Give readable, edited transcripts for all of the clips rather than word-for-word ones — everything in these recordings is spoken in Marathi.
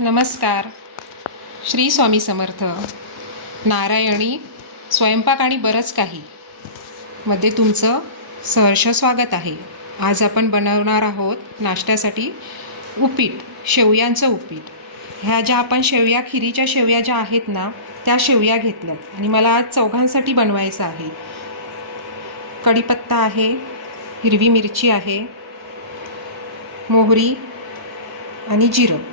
नमस्कार. श्री स्वामी समर्थ. नारायणी स्वयंपाक आणि बरंच काही मध्ये तुमचं सहर्ष स्वागत आहे. आज आपण बनवणार आहोत नाश्त्यासाठी उपीट, शेवयांचं उपीट. ह्या ज्या आपण शेवया, खिरीच्या शेवया ज्या आहेत ना, त्या शेवया घेतल्यात आणि मला आज चौघांसाठी बनवायचं आहे. कढीपत्ता आहे, हिरवी मिरची आहे, मोहरी आणि जिरं.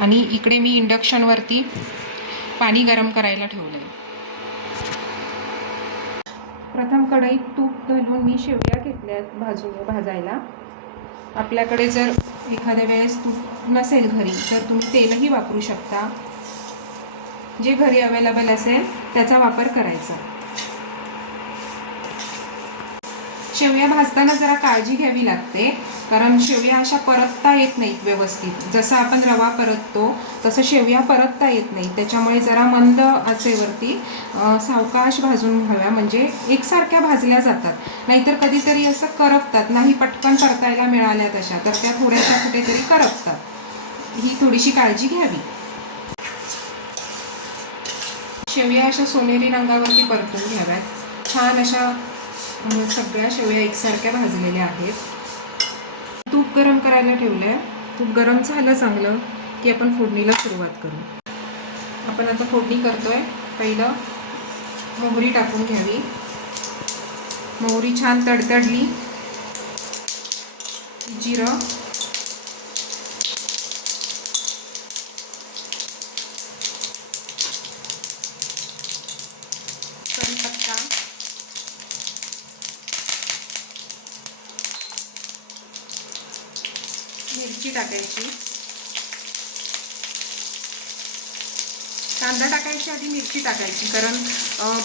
आणि इकडे मी इंडक्शनवरती पाणी गरम करायला ठेवलं आहे. प्रथम कढईत तूप घालून मी शेवया घेतल्यात भाजायला. आपल्याकडे जर एखाद्या वेळेस तूप नसेल घरी तर तुम्ही तेलही वापरू शकता. जे घरी अवेलेबल असेल त्याचा वापर करायचा. शेवया भाजताना जरा काळजी घ्यावी लागते, कारण शेवया अशा परतता येत नाहीत व्यवस्थित. जसं आपण रवा परततो तसं शेवया परतता येत नाही. त्याच्यामुळे जरा मंद आचेवरती सावकाश भाजून घ्याव्या, म्हणजे एकसारख्या भाजल्या जातात. नाहीतर कधीतरी असं करपतात, नाही पटकन परतायला मिळाल्या तशा तर त्या थोड्याशा कुठेतरी करपतात. ही थोडीशी काळजी घ्यावी. शेवया अशा सोनेरी रंगावरती परतून घ्याव्यात. छान अशा सगळ्या शेवया एकसारख्या भाजलेल्या आहेत. तूप गरम करायला ठेवलं आहे. तूप गरम झालं चांगलं की आपण फोडणीला सुरुवात करू. आपण आता फोडणी करतोय. पहिलं मोहरी टाकून घ्यावी. मोहरी छान तडतडली, जिरं, कढीपत्ता, मिरची टाकायची. कांदा टाकायची आधी मिरची टाकायची, कारण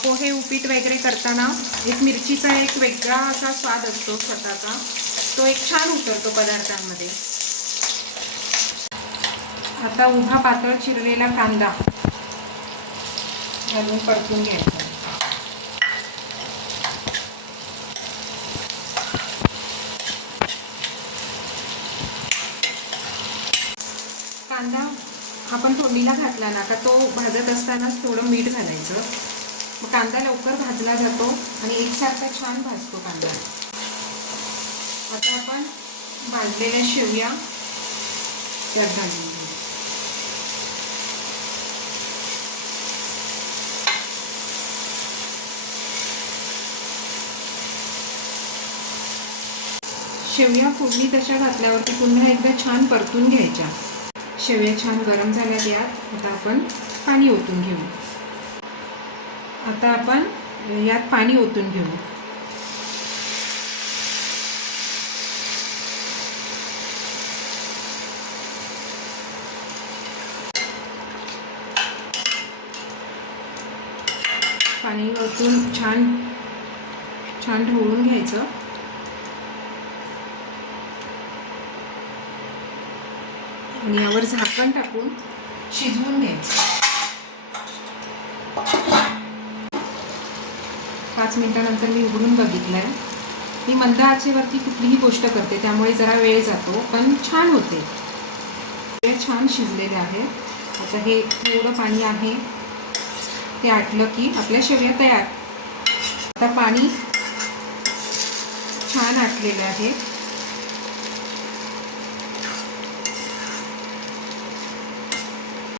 पोहे उपीट वगैरे करताना एक मिरचीचा एक वेगळा असा स्वाद असतो स्वतःचा, तो एक छान उतरतो पदार्थांमध्ये. आता उभा पातळ चिरलेला कांदा घालून परतून घ्यायचा. कांदा आपण फोडणीला घातला ना का तो भाजत असतानाच थोडं मीठ घालायचं. मग कांदा लवकर भाजला जातो आणि एकसारखा छान भाजतो कांदा. आता आपण भाजलेल्या शेवया त्यात घालून घेऊ. शेवया फोडणी तशा घातल्यावरती पुन्हा एकदा छान परतून घ्यायच्या. शेवया छान गरम झाल्यात. यात आता आपण पाणी ओतून घेऊ. आता आपण यात पाणी ओतून घेऊ. पाणी ओतून छान छान ढवळून घ्यायचं. आणि यावर झाकण टाकून शिजवून घ्यायचं. 5 मिनिटानंतर मी उघडून बघितलंय. मी मंद आचेवरती कुठलीही गोष्ट करते, त्यामुळे जरा वेळ जातो, पण छान होते. छान शिजलेले आहे. आता हे थोडं पाणी आहे ते आटलं की आपल्या शेवया तयार. आता पाणी छान आटलेलं आहे.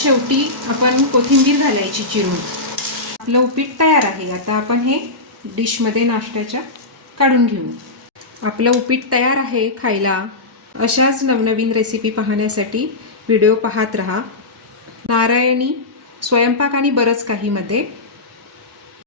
शेवटी आपण कोथिंबीर घालायची चिरून. आपलं उपीट तयार आहे. आता आपण हे डिशमध्ये नाश्त्याच्या काढून घेऊ. आपलं उपीट तयार आहे खायला. अशाच नवनवीन रेसिपी पाहण्यासाठी व्हिडिओ पाहत रहा. नारायणी स्वयंपाक आणि बरंच काही मध्ये